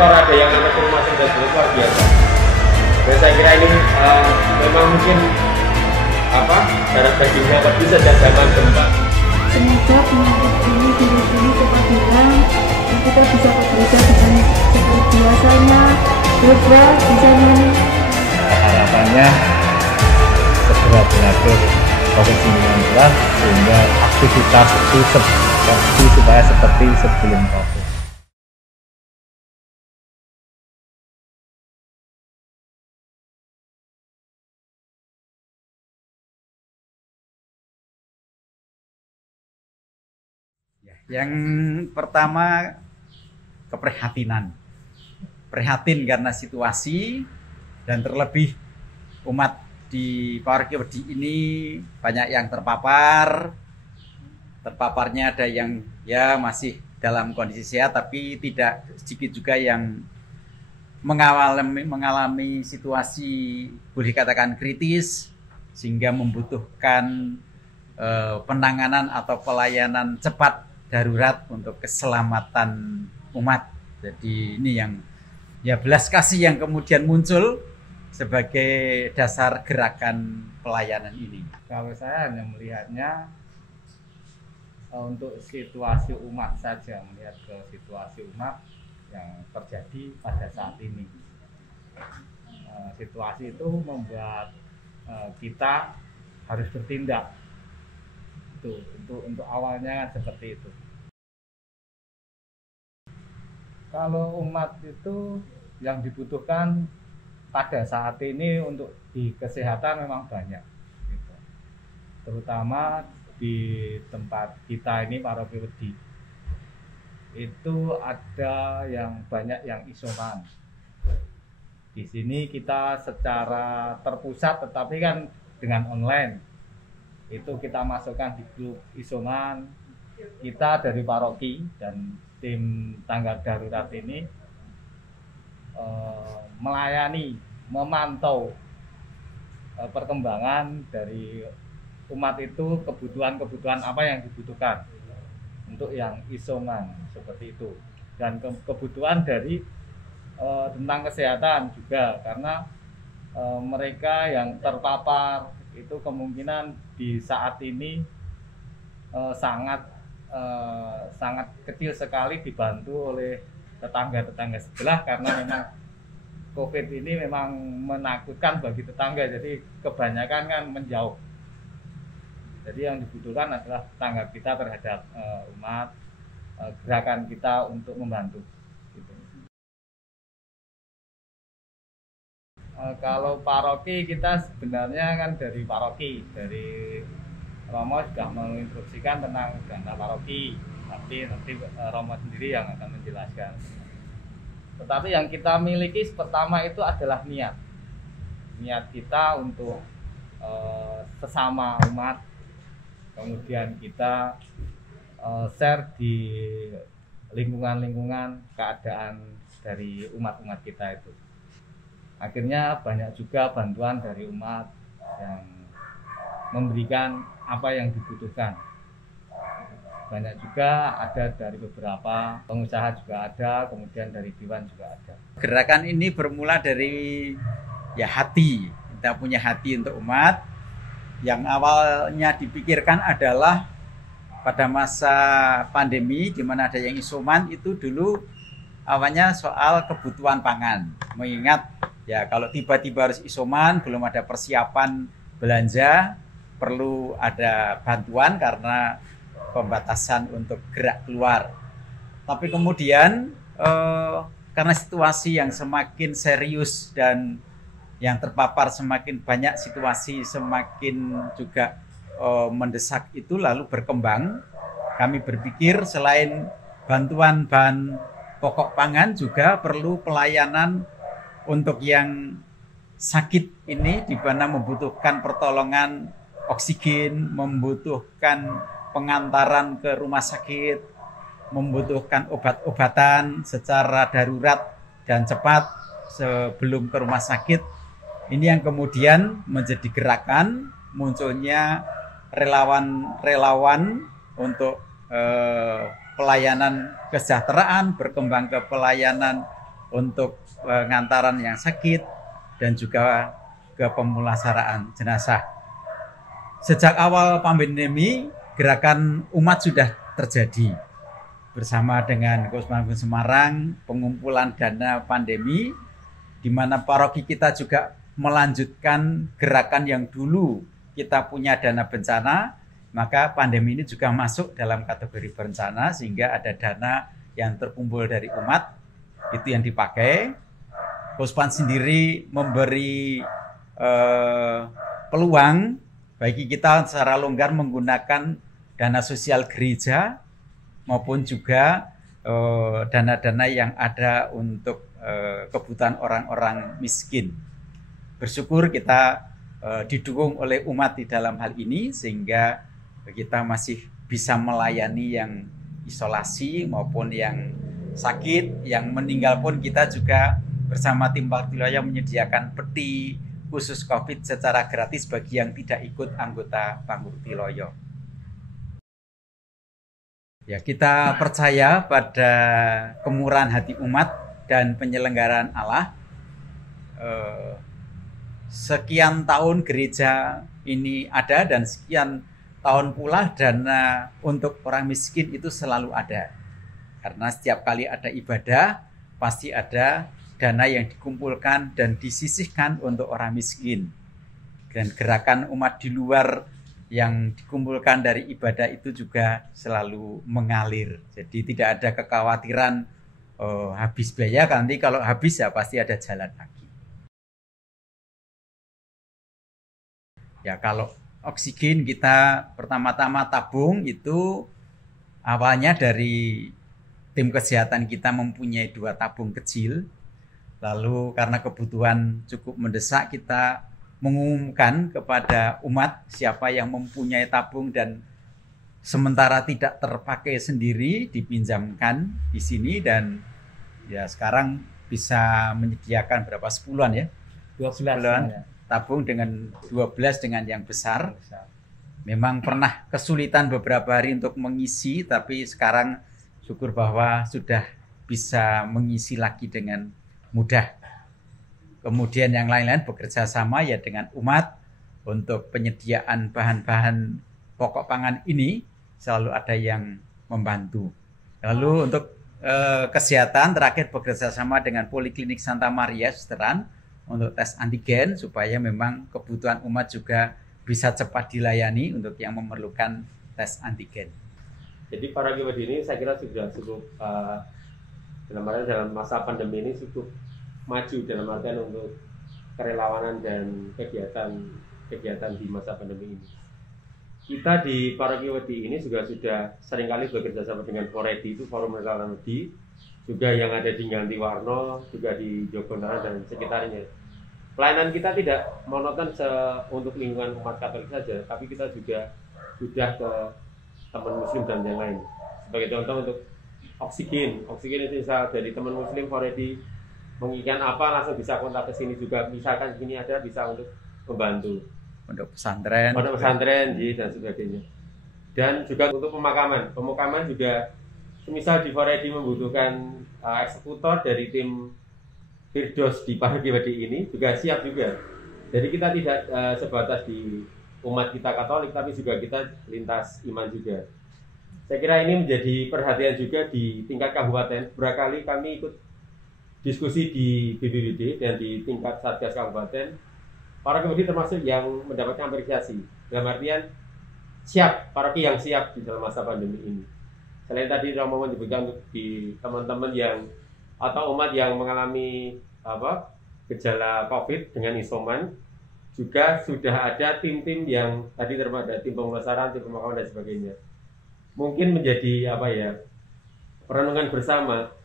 dokter, ada yang anak rumah sakit dan luar biasa. Dan saya kira ini memang mungkin darah dagingnya lebih sejak zaman gempa. Semoga penyakit ini virus ini cepat hilang dan kita bisa bekerja dengan seperti biasanya, bebas, bisa nyanyi. Harapannya segera berakhir COVID-19 sehingga aktivitas itu supaya seperti sebelum COVID. Yang pertama, keprihatinan. Prihatin karena situasi dan terlebih umat di Paroki Wedi ini banyak yang terpapar. Terpaparnya ada yang ya masih dalam kondisi sehat, tapi tidak sedikit juga yang mengalami situasi boleh katakan kritis sehingga membutuhkan penanganan atau pelayanan cepat darurat untuk keselamatan umat. Jadi ini yang ya belas kasih yang kemudian muncul sebagai dasar gerakan pelayanan ini. Kalau saya hanya melihatnya untuk situasi umat saja, melihat ke situasi umat yang terjadi pada saat ini. Situasi itu membuat kita harus bertindak. Untuk awalnya kan seperti itu. Kalau umat itu yang dibutuhkan pada saat ini untuk di kesehatan memang banyak, gitu. Terutama di tempat kita ini Paroki Wedi itu ada yang banyak yang isoman. Di sini kita secara terpusat, tetapi kan dengan online itu kita masukkan di grup isoman. Kita dari paroki dan tim tanggap darurat ini melayani, memantau perkembangan dari umat itu, kebutuhan apa yang dibutuhkan untuk yang isoman seperti itu, dan kebutuhan dari tentang kesehatan juga, karena mereka yang terpapar itu kemungkinan di saat ini sangat kecil sekali dibantu oleh tetangga-tetangga sebelah, karena memang COVID ini memang menakutkan bagi tetangga, jadi kebanyakan kan menjauh. Jadi yang dibutuhkan adalah tetangga kita terhadap umat, gerakan kita untuk membantu. Gitu. Kalau paroki kita sebenarnya kan dari paroki, dari Romo sudah menginstruksikan tentang dana paroki, tapi nanti Romo sendiri yang akan menjelaskan. Tetapi yang kita miliki pertama itu adalah niat kita untuk sesama umat, kemudian kita share di lingkungan keadaan dari umat-umat kita itu. Akhirnya banyak juga bantuan dari umat yang memberikan apa yang dibutuhkan. Banyak juga ada dari beberapa pengusaha juga ada, kemudian dari Dewan juga ada. Gerakan ini bermula dari ya hati. Kita punya hati untuk umat. Yang awalnya dipikirkan adalah pada masa pandemi di mana ada yang isoman, itu dulu awalnya soal kebutuhan pangan. Mengingat ya kalau tiba-tiba harus isoman, belum ada persiapan belanja, perlu ada bantuan karena pembatasan untuk gerak keluar. Tapi kemudian karena situasi yang semakin serius dan yang terpapar semakin banyak, situasi semakin juga mendesak itu, lalu berkembang. Kami berpikir selain bantuan bahan pokok pangan juga perlu pelayanan untuk yang sakit ini, di mana membutuhkan pertolongan oksigen, membutuhkan pengantaran ke rumah sakit, membutuhkan obat-obatan secara darurat dan cepat sebelum ke rumah sakit. Ini yang kemudian menjadi gerakan munculnya relawan-relawan untuk pelayanan kesejahteraan, berkembang ke pelayanan untuk pengantaran yang sakit dan juga ke pemulasaraan jenazah. Sejak awal pandemi, gerakan umat sudah terjadi. Bersama dengan Kusma Agung Semarang, pengumpulan dana pandemi, di mana paroki kita juga melanjutkan gerakan yang dulu kita punya dana bencana, maka pandemi ini juga masuk dalam kategori bencana, sehingga ada dana yang terkumpul dari umat, itu yang dipakai. Kuspan sendiri memberi peluang bagi kita secara longgar menggunakan dana sosial gereja maupun juga dana-dana yang ada untuk kebutuhan orang-orang miskin. Bersyukur kita didukung oleh umat di dalam hal ini sehingga kita masih bisa melayani yang isolasi maupun yang sakit, yang meninggal pun kita juga bersama tim Bakti Loyo menyediakan peti khusus COVID secara gratis bagi yang tidak ikut anggota Bakti Loyo. Ya, kita percaya pada kemurahan hati umat dan penyelenggaraan Allah. Sekian tahun gereja ini ada dan sekian tahun pula dana untuk orang miskin itu selalu ada. Karena setiap kali ada ibadah pasti ada dana yang dikumpulkan dan disisihkan untuk orang miskin. Dan gerakan umat di luar yang dikumpulkan dari ibadah itu juga selalu mengalir. Jadi tidak ada kekhawatiran habis biaya, nanti kalau habis ya pasti ada jalan lagi. Ya, kalau oksigen kita pertama-tama tabung itu awalnya dari tim kesehatan kita mempunyai 2 tabung kecil. Lalu karena kebutuhan cukup mendesak, kita mengumumkan kepada umat siapa yang mempunyai tabung dan sementara tidak terpakai sendiri dipinjamkan di sini, dan ya sekarang bisa menyediakan berapa, 10-an ya? 12-an ya. Tabung dengan 12 dengan yang besar. Memang pernah kesulitan beberapa hari untuk mengisi, tapi sekarang syukur bahwa sudah bisa mengisi lagi dengan mudah. Kemudian yang lain-lain bekerja sama ya dengan umat untuk penyediaan bahan-bahan pokok pangan ini selalu ada yang membantu. Lalu untuk kesehatan terakhir bekerja sama dengan Poliklinik Santa Maria Susteran untuk tes antigen supaya memang kebutuhan umat juga bisa cepat dilayani untuk yang memerlukan tes antigen. Jadi para giwadi ini saya kira sudah cukup dalam masa pandemi ini cukup maju dalam artian untuk kerelawanan dan kegiatan di masa pandemi ini. Kita di Paroki Wedi ini juga sudah seringkali bekerja sama dengan Foredi, itu Forum Relawan Wedi, juga yang ada di Ngantiwarno, juga di Jogonaran dan sekitarnya. Pelayanan kita tidak monoton untuk lingkungan umat Katolik saja, tapi kita juga sudah ke teman Muslim dan yang lain. Sebagai contoh untuk oksigen itu bisa dari teman Muslim Foredi menginginkan apa langsung bisa kontak ke sini juga, misalkan sini ada bisa untuk membantu untuk pesantren dan sebagainya. Dan juga untuk pemakaman juga misal di Foredi membutuhkan eksekutor dari tim Firdos di Paroki Wedi ini juga siap juga. Jadi kita tidak sebatas di umat kita Katolik, tapi juga kita lintas iman juga. Saya kira ini menjadi perhatian juga di tingkat kabupaten. Beberapa kali kami ikut diskusi di BPBD dan di tingkat Satgas Kabupaten. Paroki Wedi termasuk yang mendapatkan apresiasi. Dalam artian siap, paroki yang siap di dalam masa pandemi ini. Selain tadi Romo menyebutkan untuk di teman-teman yang atau umat yang mengalami gejala COVID dengan isoman, juga sudah ada tim-tim yang tadi termasuk tim pemulasaran, tim pemakaman dan sebagainya. Mungkin menjadi perenungan bersama.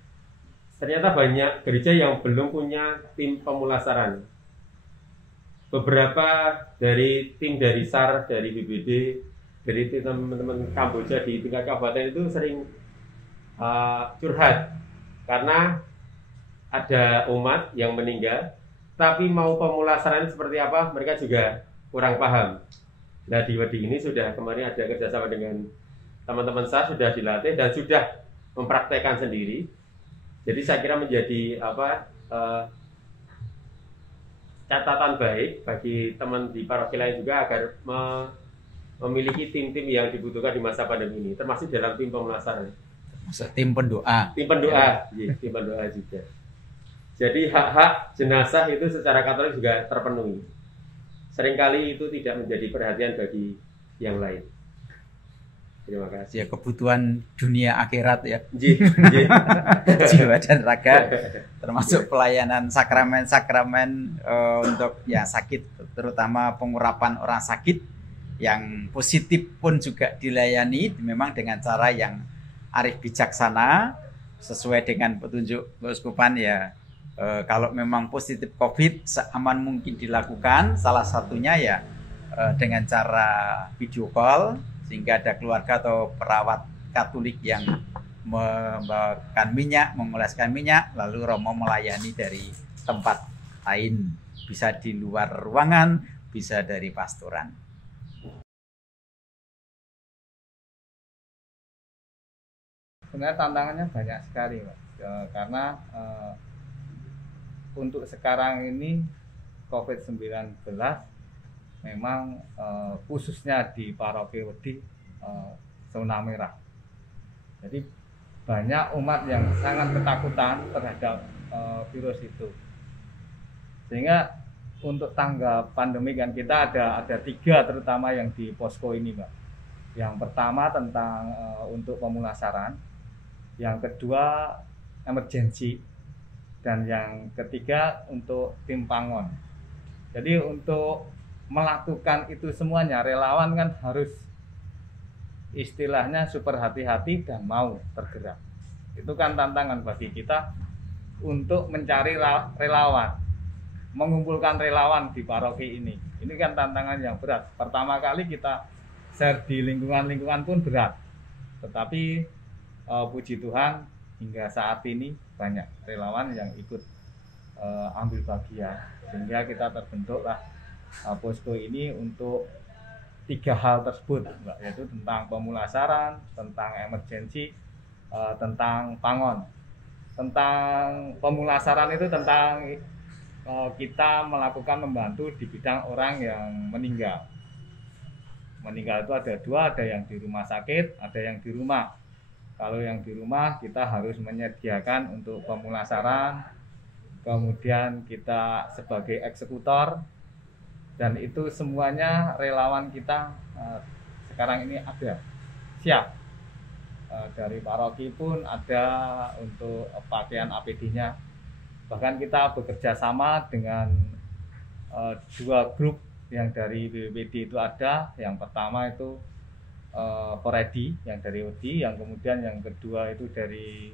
Ternyata banyak gereja yang belum punya tim pemulasaran. Beberapa dari tim dari SAR, dari BBD, dari teman-teman Kamboja di tingkat kabupaten itu sering curhat karena ada umat yang meninggal, tapi mau pemulasaran seperti apa mereka juga kurang paham. Nah di Wedi ini sudah kemarin ada kerjasama dengan teman-teman SAR, sudah dilatih dan sudah mempraktekkan sendiri, Jadi saya kira menjadi catatan baik bagi teman di paroki lain juga agar memiliki tim-tim yang dibutuhkan di masa pandemi ini, termasuk dalam tim pemulasaran. Tim pendoa. Tim pendoa, ya, tim pendoa juga. Jadi hak-hak jenazah itu secara Katolik juga terpenuhi. Seringkali itu tidak menjadi perhatian bagi yang lain. Terima kasih. Ya, kebutuhan dunia akhirat ya. Jiwa dan raga, termasuk pelayanan sakramen-sakramen untuk yang sakit, terutama pengurapan orang sakit yang positif pun juga dilayani memang dengan cara yang arif bijaksana sesuai dengan petunjuk keuskupan ya. Kalau memang positif COVID seaman mungkin dilakukan, salah satunya ya dengan cara video call, sehingga ada keluarga atau perawat Katolik yang membawakan minyak, mengoleskan minyak, lalu Romo melayani dari tempat lain, bisa di luar ruangan, bisa dari pastoran. Sebenarnya tantangannya banyak sekali, Pak. Karena untuk sekarang ini COVID-19 memang khususnya di paroki Wedi zona merah. Jadi banyak umat yang sangat ketakutan terhadap virus itu. Sehingga untuk tanggap pandemi kan kita ada 3 terutama yang di posko ini, Mbak. Yang pertama tentang untuk pemulasaran, yang kedua emergensi, dan yang ketiga untuk tim pangon. Jadi untuk melakukan itu semuanya, relawan kan harus istilahnya super hati-hati dan mau tergerak. Itu kan tantangan bagi kita untuk mencari relawan, mengumpulkan relawan di paroki ini. Ini kan tantangan yang berat. Pertama kali kita share di lingkungan-lingkungan pun berat. Tetapi puji Tuhan hingga saat ini banyak relawan yang ikut ambil bagian, sehingga kita terbentuklah posko ini untuk 3 hal tersebut, Mbak, yaitu tentang pemulasaran, tentang emergensi, tentang pangon. Tentang pemulasaran itu tentang kita melakukan membantu di bidang orang yang meninggal. Meninggal itu ada 2, ada yang di rumah sakit, ada yang di rumah. Kalau yang di rumah kita harus menyediakan untuk pemulasaran, kemudian kita sebagai eksekutor, dan itu semuanya relawan kita sekarang ini ada siap. Dari paroki pun ada untuk pakaian APD-nya. Bahkan kita bekerja sama dengan 2 grup yang dari BPD itu ada. Yang pertama itu Poredi yang dari Wedi, yang kemudian yang kedua itu dari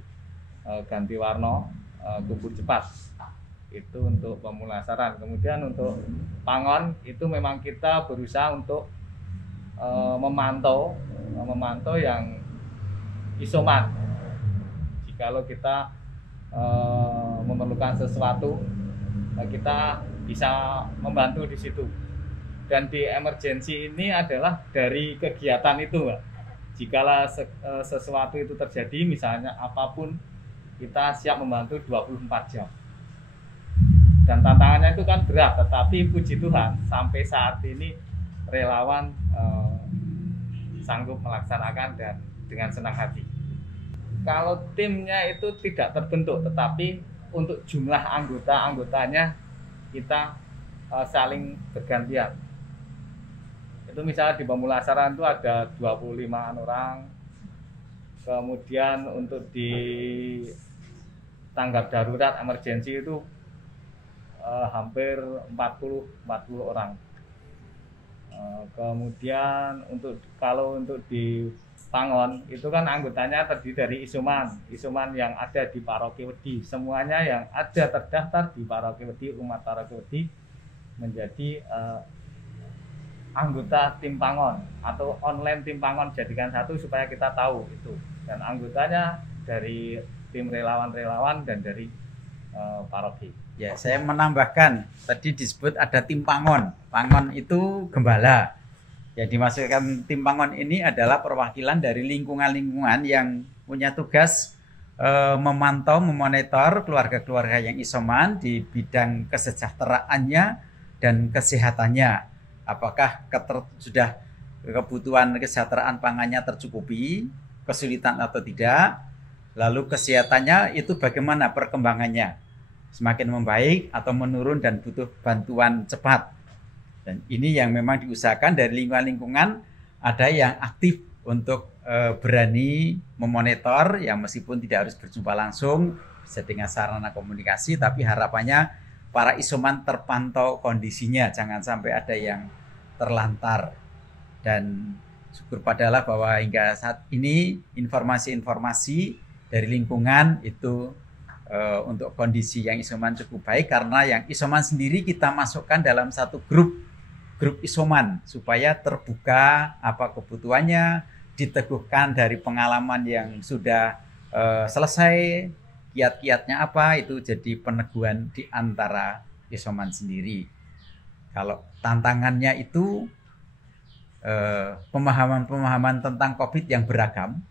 Ganti Warno, Kubur Cepat. Itu untuk pemulasaran. Kemudian untuk pangon itu memang kita berusaha untuk memantau yang isoman. Jikalau kita memerlukan sesuatu, kita bisa membantu di situ. Dan di emergensi ini adalah dari kegiatan itu, Mbak. Jikalau sesuatu itu terjadi, misalnya apapun, kita siap membantu 24 jam. Dan tantangannya itu kan berat, tetapi puji Tuhan sampai saat ini relawan sanggup melaksanakan dan dengan senang hati. Kalau timnya itu tidak terbentuk, tetapi untuk jumlah anggotanya kita saling bergantian. Itu misalnya di pemulasaran itu ada 25 orang. Kemudian untuk di tanggap darurat emergensi itu hampir 40 orang. Kemudian kalau untuk di pangon itu kan anggotanya terdiri dari isoman yang ada di paroki Wedi. Semuanya yang ada terdaftar di paroki Wedi, umat paroki Wedi menjadi anggota tim pangon atau online tim pangon, jadikan satu supaya kita tahu itu. Dan anggotanya dari tim relawan-relawan dan dari paroki. Ya, saya menambahkan tadi disebut ada tim pangon. Pangon itu gembala. Ya, dimasukkan tim pangon ini adalah perwakilan dari lingkungan-lingkungan yang punya tugas memantau, memonitor keluarga-keluarga yang isoman di bidang kesejahteraannya dan kesehatannya. Apakah sudah kebutuhan kesejahteraan pangannya tercukupi, kesulitan atau tidak, lalu kesehatannya itu bagaimana perkembangannya, semakin membaik atau menurun dan butuh bantuan cepat. Dan ini yang memang diusahakan dari lingkungan ada yang aktif untuk berani memonitor, yang meskipun tidak harus berjumpa langsung, bisa dengan sarana komunikasi, tapi harapannya para isoman terpantau kondisinya, jangan sampai ada yang terlantar. Dan syukur padalah bahwa hingga saat ini informasi-informasi dari lingkungan itu untuk kondisi yang isoman cukup baik, karena yang isoman sendiri kita masukkan dalam satu grup isoman supaya terbuka apa kebutuhannya, diteguhkan dari pengalaman yang sudah selesai, kiat-kiatnya apa, itu jadi peneguhan di antara isoman sendiri. Kalau tantangannya itu pemahaman-pemahaman tentang COVID yang beragam,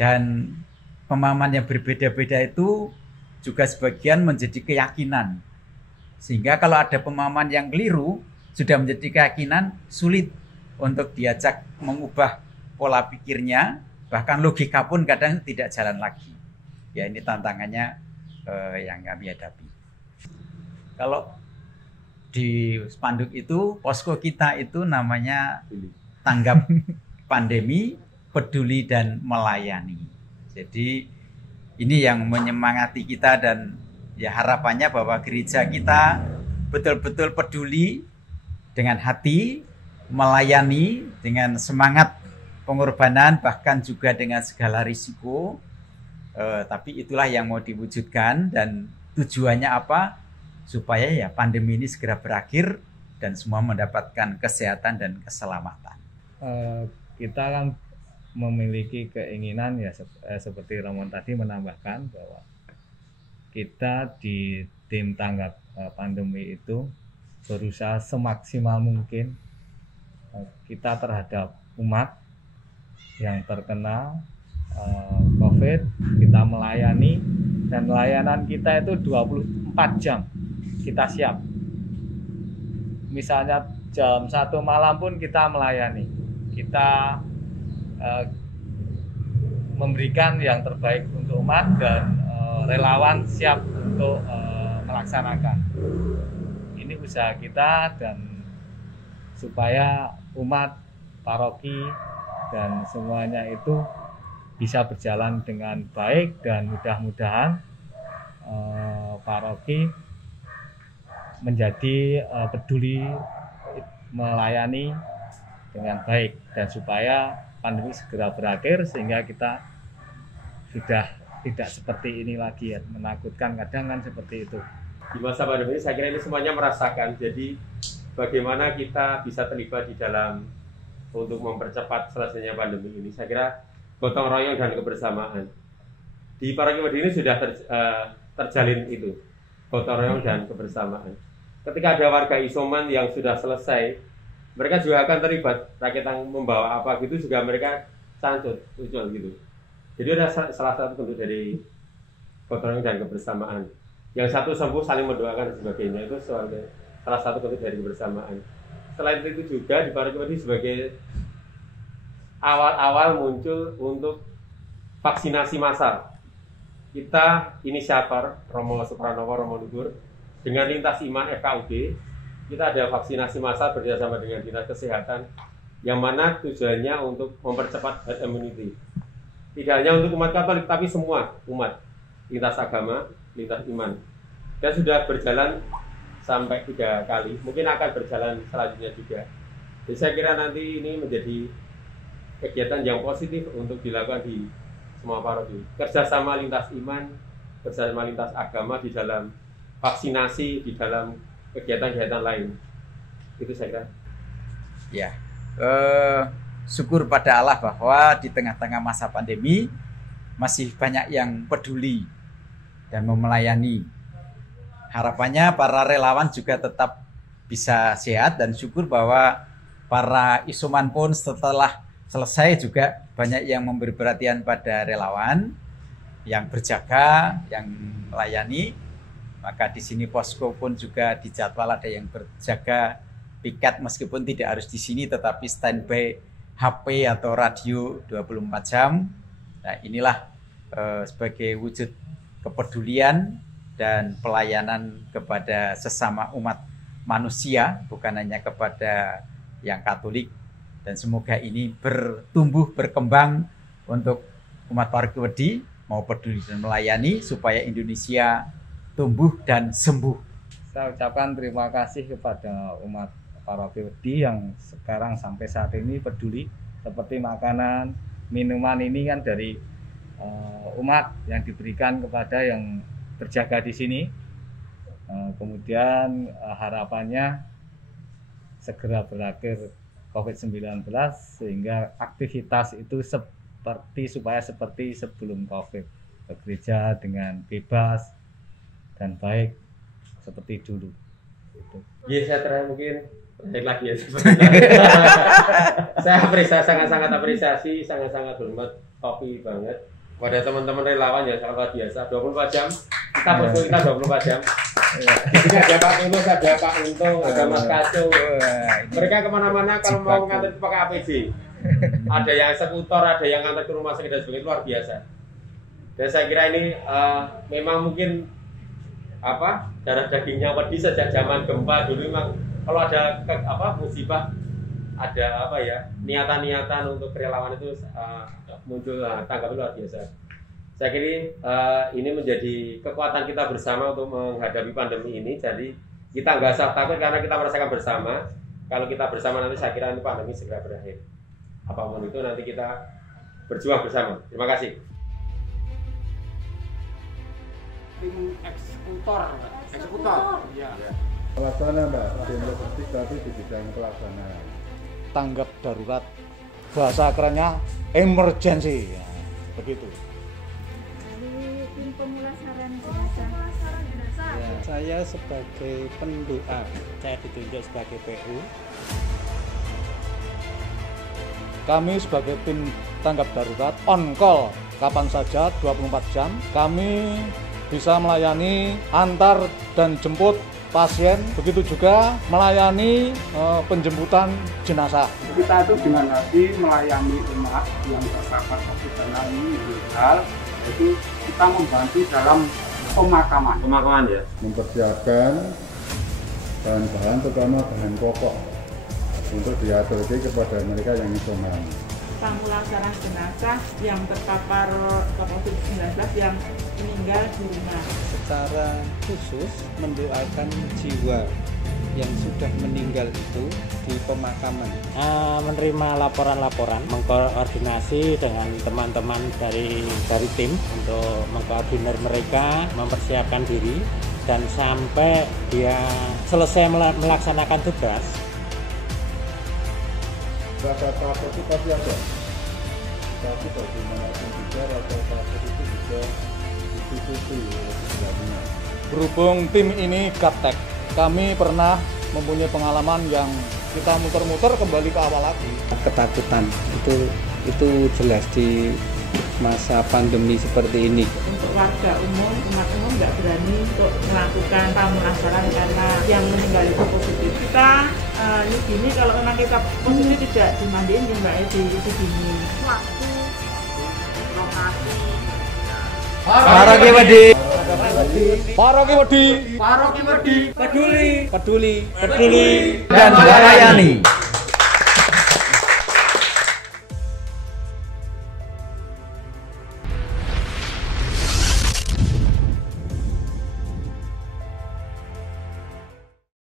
dan pemahaman yang berbeda-beda itu juga sebagian menjadi keyakinan, sehingga kalau ada pemahaman yang keliru sudah menjadi keyakinan, sulit untuk diajak mengubah pola pikirnya, bahkan logika pun kadang tidak jalan lagi. Ya, ini tantangannya yang kami hadapi. Kalau di spanduk itu, posko kita itu namanya tanggap pandemi, peduli dan melayani. Jadi ini yang menyemangati kita, dan ya harapannya bahwa gereja kita betul-betul peduli dengan hati, melayani dengan semangat pengorbanan, bahkan juga dengan segala risiko. Tapi itulah yang mau diwujudkan, dan tujuannya apa? Supaya ya pandemi ini segera berakhir dan semua mendapatkan kesehatan dan keselamatan. Kita kan memiliki keinginan ya seperti Ramon tadi menambahkan bahwa kita di tim tanggap pandemi itu berusaha semaksimal mungkin kita terhadap umat yang terkena COVID, kita melayani, dan layanan kita itu 24 jam kita siap. Misalnya jam 1 malam pun kita melayani. Kita memberikan yang terbaik untuk umat, dan relawan siap untuk melaksanakan. Ini usaha kita, dan supaya umat, paroki, dan semuanya itu bisa berjalan dengan baik, dan mudah-mudahan paroki menjadi peduli melayani dengan baik, dan supaya pandemi segera berakhir sehingga kita sudah tidak seperti ini lagi ya, menakutkan kadang kan seperti itu. Di masa pandemi ini saya kira ini semuanya merasakan, jadi bagaimana kita bisa terlibat di dalam untuk mempercepat selesainya pandemi ini. Saya kira gotong royong dan kebersamaan di paroki Medini sudah terjalin itu, gotong royong dan kebersamaan. Ketika ada warga isoman yang sudah selesai, mereka juga akan terlibat. Rakyat yang membawa apa gitu juga mereka cancut, ucul gitu. Jadi ada salah satu bentuk dari gotong royong dan kebersamaan. Yang satu sembuh saling mendoakan dan sebagainya, itu salah satu bentuk dari kebersamaan. Selain itu juga di paroki Medini sebagai awal-awal muncul untuk vaksinasi massal. Kita inisiator Romo Supranowo, Romo Luhur, dengan Lintas Iman FKUB, kita ada vaksinasi massal bekerjasama dengan Dinas Kesehatan, yang mana tujuannya untuk mempercepat herd immunity. Tidak hanya untuk umat Katolik, tapi semua umat, lintas agama, lintas iman. Dan sudah berjalan sampai 3 kali, mungkin akan berjalan selanjutnya juga. Jadi saya kira nanti ini menjadi kegiatan yang positif untuk dilakukan di semua paroki. Kerjasama lintas iman, kerjasama lintas agama di dalam vaksinasi, di dalam kegiatan-kegiatan lain. Itu saya kira. Ya, syukur pada Allah bahwa di tengah-tengah masa pandemi masih banyak yang peduli dan melayani. Harapannya para relawan juga tetap bisa sehat, dan syukur bahwa para isoman pun setelah selesai juga banyak yang memberi perhatian pada relawan, yang berjaga, yang melayani. Maka di sini posko pun juga dijadwal ada yang berjaga piket meskipun tidak harus di sini tetapi standby HP atau radio 24 jam. Nah, inilah sebagai wujud kepedulian dan pelayanan kepada sesama umat manusia, bukan hanya kepada yang Katolik, dan semoga ini bertumbuh berkembang untuk umat Paroki Wedi mau peduli dan melayani supaya Indonesia tumbuh dan sembuh. Saya ucapkan terima kasih kepada umat Paroki Wedi yang sekarang sampai saat ini peduli, seperti makanan, minuman ini kan dari umat yang diberikan kepada yang berjaga di sini. Kemudian harapannya segera berakhir COVID-19 sehingga aktivitas itu supaya seperti sebelum COVID, ke gereja dengan bebas dan baik seperti dulu. Ya, saya terakhir mungkin baik lagi ya. Saya sangat-sangat apresiasi, sangat-sangat hormat Kopi banget pada teman-teman relawan yang sangat luar biasa. 24 jam kita posko kita 24 jam. Di sini ada Pak Tulus, ada Pak Untung, ada Mas Kaco. Mereka kemana-mana kalau mau ngantar itu pakai APD. Ada yang eksekutor, ada yang ngantar ke rumah sakit dan sebagainya, luar biasa. Dan saya kira ini memang mungkin darah dagingnya Wedi sejak zaman gempa dulu. Memang kalau ada musibah, ada niatan-niatan untuk kerelawan itu muncul tanggap luar biasa. Saya kira ini menjadi kekuatan kita bersama untuk menghadapi pandemi ini. Jadi kita nggak usah takut karena kita merasakan bersama. Kalau kita bersama nanti saya kira ini pandemi segera berakhir. Apapun itu nanti kita berjuang bersama. Terima kasih. Tim eksekutor. Ya. Pelaksana Mbak, tim logistik tadi di bidang pelaksanaan. Tanggap darurat, bahasa kerennya emergency, ya, begitu. Dari tim pemulasaran jenazah. Ya, saya sebagai pendoa, saya ditunjuk sebagai PU. Kami sebagai tim tanggap darurat on call kapan saja 24 jam. Kami bisa melayani antar dan jemput pasien, begitu juga melayani penjemputan jenazah. Kita itu dengan hati melayani umat yang terpapar COVID-19 ini legal, jadi kita membantu dalam pemakaman. Pemakaman ya. Mempersiapkan bahan-bahan terutama bahan pokok untuk diaturkan kepada mereka yang isoman. Pemulasaran jenazah yang terpapar COVID-19 yang meninggal di rumah. Secara khusus mendoakan jiwa yang sudah meninggal itu di pemakaman. Menerima laporan-laporan, mengkoordinasi dengan teman-teman dari tim untuk mengkoordinir mereka, mempersiapkan diri, dan sampai dia selesai melaksanakan tugas. Rasa takut itu pasti ada, tapi bagaimanapun juga rasa takut itu bisa ditutupi oleh segalanya. Berhubung tim ini gaptek, kami pernah mempunyai pengalaman yang kita muter-muter kembali ke awal lagi. Ketakutan itu jelas di masa pandemi seperti ini. Untuk warga umum, umat umum nggak berani untuk melakukan pemulasaran karena yang meninggal itu positif. Kita ini gini, kalau memang kita positif tidak dimandiin ya Mbak, di sini. Waktu, lokasi. Paroki Wedi. Paroki Wedi. Paroki Wedi. Peduli Dan melayani.